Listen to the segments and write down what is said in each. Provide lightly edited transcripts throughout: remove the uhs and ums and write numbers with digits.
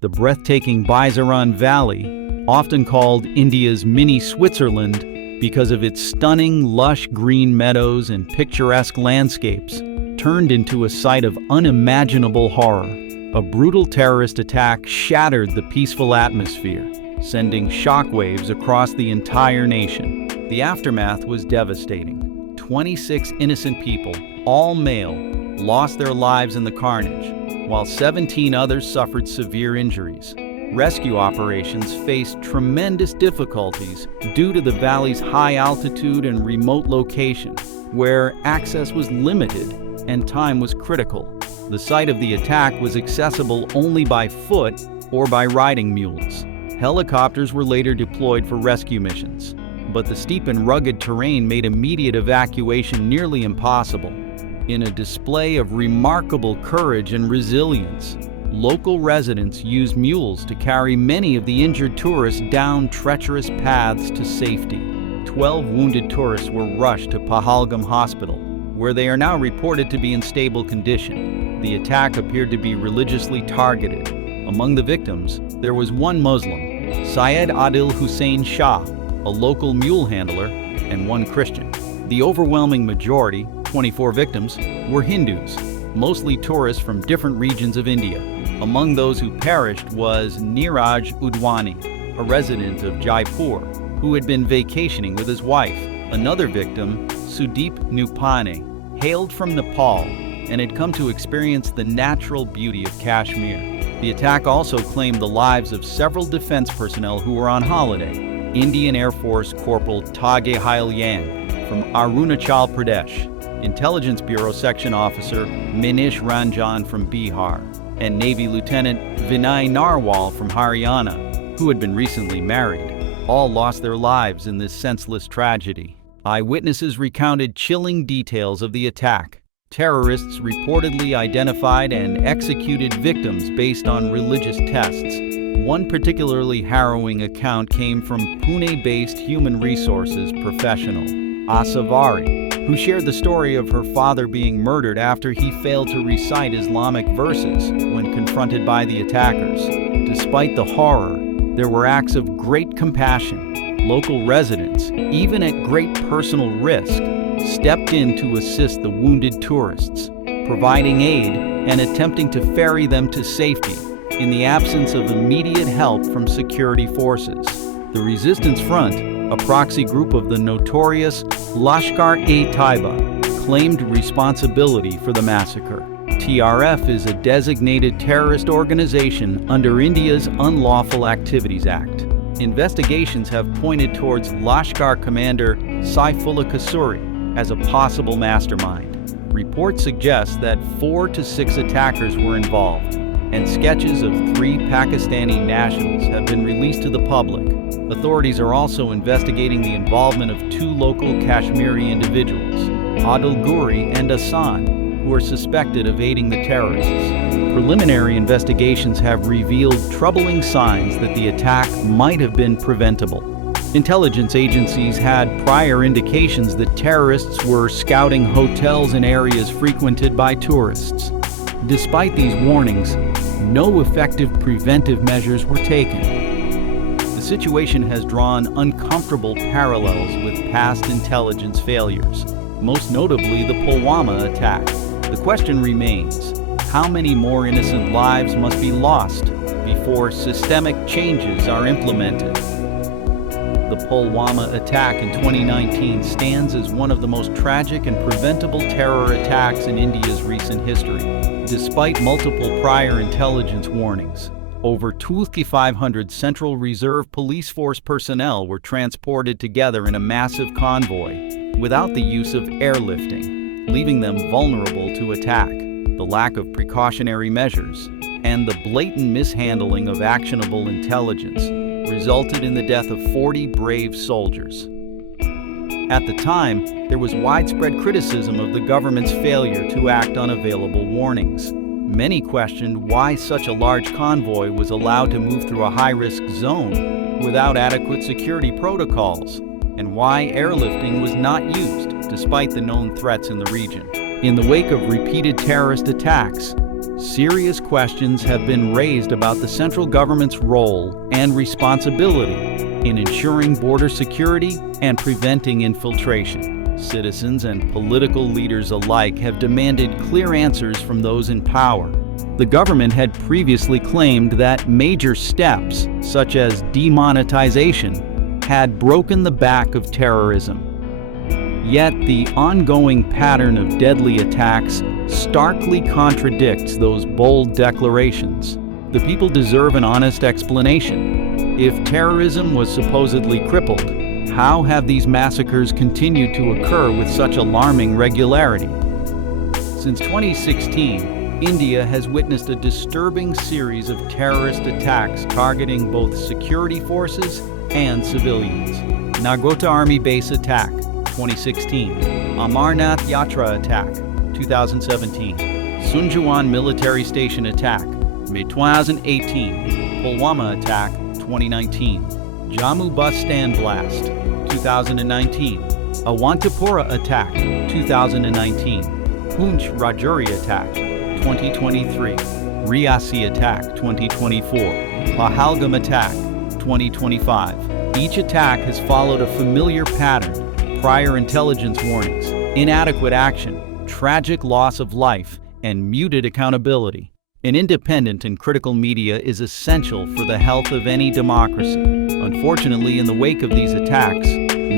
The breathtaking Baisaran Valley, often called India's mini Switzerland because of its stunning, lush green meadows and picturesque landscapes, turned into a site of unimaginable horror. A brutal terrorist attack shattered the peaceful atmosphere, sending shockwaves across the entire nation. The aftermath was devastating. 26 innocent people, all male, lost their lives in the carnage, while 17 others suffered severe injuries. Rescue operations faced tremendous difficulties due to the valley's high altitude and remote location, where access was limited and time was critical. The site of the attack was accessible only by foot or by riding mules. Helicopters were later deployed for rescue missions, but the steep and rugged terrain made immediate evacuation nearly impossible. In a display of remarkable courage and resilience, local residents used mules to carry many of the injured tourists down treacherous paths to safety. 12 wounded tourists were rushed to Pahalgam Hospital, where they are now reported to be in stable condition. The attack appeared to be religiously targeted. Among the victims, there was one Muslim, Syed Adil Hussain Shah, a local mule handler, and one Christian. The overwhelming majority, 24 victims, were Hindus, mostly tourists from different regions of India. Among those who perished was Neeraj Udwani, a resident of Jaipur, who had been vacationing with his wife. Another victim, Sudeep Nupane, hailed from Nepal and had come to experience the natural beauty of Kashmir. The attack also claimed the lives of several defense personnel who were on holiday. Indian Air Force Corporal Tage Hailyang from Arunachal Pradesh, Intelligence Bureau Section Officer Minish Ranjan from Bihar, and Navy Lieutenant Vinay Narwal from Haryana, who had been recently married, all lost their lives in this senseless tragedy. Eyewitnesses recounted chilling details of the attack. Terrorists reportedly identified and executed victims based on religious tests. One particularly harrowing account came from Pune-based human resources professional, Asavari, who shared the story of her father being murdered after he failed to recite Islamic verses when confronted by the attackers. Despite the horror, there were acts of great compassion. Local residents, even at great personal risk, stepped in to assist the wounded tourists, providing aid and attempting to ferry them to safety in the absence of immediate help from security forces. The Resistance Front, a proxy group of the notorious Lashkar-e-Taiba, claimed responsibility for the massacre. TRF is a designated terrorist organization under India's Unlawful Activities Act. Investigations have pointed towards Lashkar commander Saifullah Kasuri as a possible mastermind. Reports suggest that 4 to 6 attackers were involved, and sketches of 3 Pakistani nationals have been released to the public. Authorities are also investigating the involvement of 2 local Kashmiri individuals, Adil Guri and Asan, who are suspected of aiding the terrorists. Preliminary investigations have revealed troubling signs that the attack might have been preventable. Intelligence agencies had prior indications that terrorists were scouting hotels in areas frequented by tourists. Despite these warnings, no effective preventive measures were taken. The situation has drawn uncomfortable parallels with past intelligence failures, most notably the Pulwama attack. The question remains, how many more innocent lives must be lost before systemic changes are implemented? The Pulwama attack in 2019 stands as one of the most tragic and preventable terror attacks in India's recent history. Despite multiple prior intelligence warnings, over 2,500 Central Reserve Police Force personnel were transported together in a massive convoy without the use of airlifting, leaving them vulnerable to attack. The lack of precautionary measures and the blatant mishandling of actionable intelligence resulted in the death of 40 brave soldiers. At the time, there was widespread criticism of the government's failure to act on available warnings. Many questioned why such a large convoy was allowed to move through a high-risk zone without adequate security protocols, and why airlifting was not used despite the known threats in the region. In the wake of repeated terrorist attacks, serious questions have been raised about the central government's role and responsibility in ensuring border security and preventing infiltration. Citizens and political leaders alike have demanded clear answers from those in power. The government had previously claimed that major steps, such as demonetization, had broken the back of terrorism. Yet the ongoing pattern of deadly attacks starkly contradicts those bold declarations. The people deserve an honest explanation. If terrorism was supposedly crippled, how have these massacres continued to occur with such alarming regularity? Since 2016, India has witnessed a disturbing series of terrorist attacks targeting both security forces and civilians. Nagota Army Base attack, 2016. Amarnath Yatra attack, 2017. Sunjuan Military Station attack, May 2018. Pulwama attack, 2019. Jammu bus stand blast, 2019. Awantapura attack, 2019. Poonch Rajouri attack, 2023. Riasi attack, 2024. Pahalgam attack, 2025. Each attack has followed a familiar pattern: prior intelligence warnings, inadequate action, tragic loss of life, and muted accountability. An independent and critical media is essential for the health of any democracy. Unfortunately, in the wake of these attacks,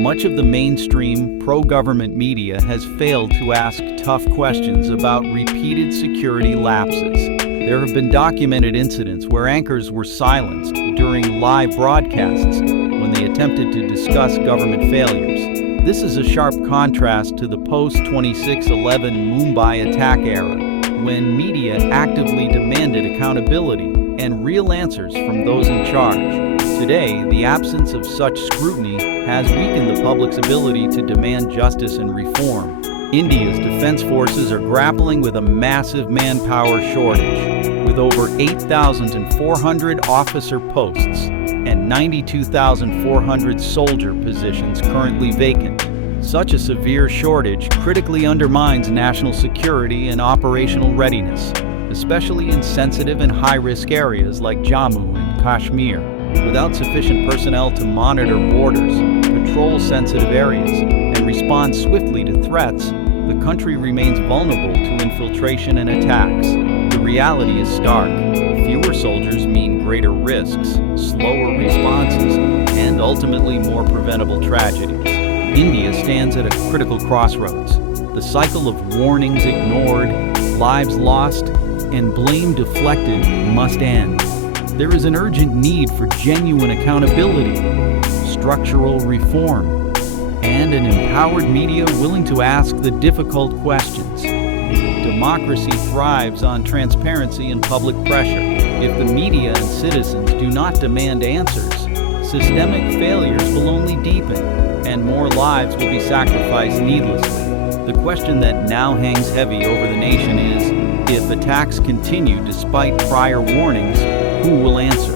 much of the mainstream pro-government media has failed to ask tough questions about repeated security lapses. There have been documented incidents where anchors were silenced during live broadcasts when they attempted to discuss government failures. This is a sharp contrast to the post-26/11 Mumbai attack era, when media actively demanded accountability and real answers from those in charge. Today, the absence of such scrutiny has weakened the public's ability to demand justice and reform. India's defense forces are grappling with a massive manpower shortage, with over 8,400 officer posts and 92,400 soldier positions currently vacant. Such a severe shortage critically undermines national security and operational readiness, especially in sensitive and high-risk areas like Jammu and Kashmir. Without sufficient personnel to monitor borders, patrol sensitive areas, and respond swiftly to threats, the country remains vulnerable to infiltration and attacks. The reality is stark. Fewer soldiers mean greater risks, slower responses, and ultimately more preventable tragedies. India stands at a critical crossroads. The cycle of warnings ignored, lives lost, and blame deflected must end. There is an urgent need for genuine accountability, structural reform, and an empowered media willing to ask the difficult questions. Democracy thrives on transparency and public pressure. If the media and citizens do not demand answers, systemic failures will only deepen, and more lives will be sacrificed needlessly. The question that now hangs heavy over the nation is, if attacks continue despite prior warnings, who will answer?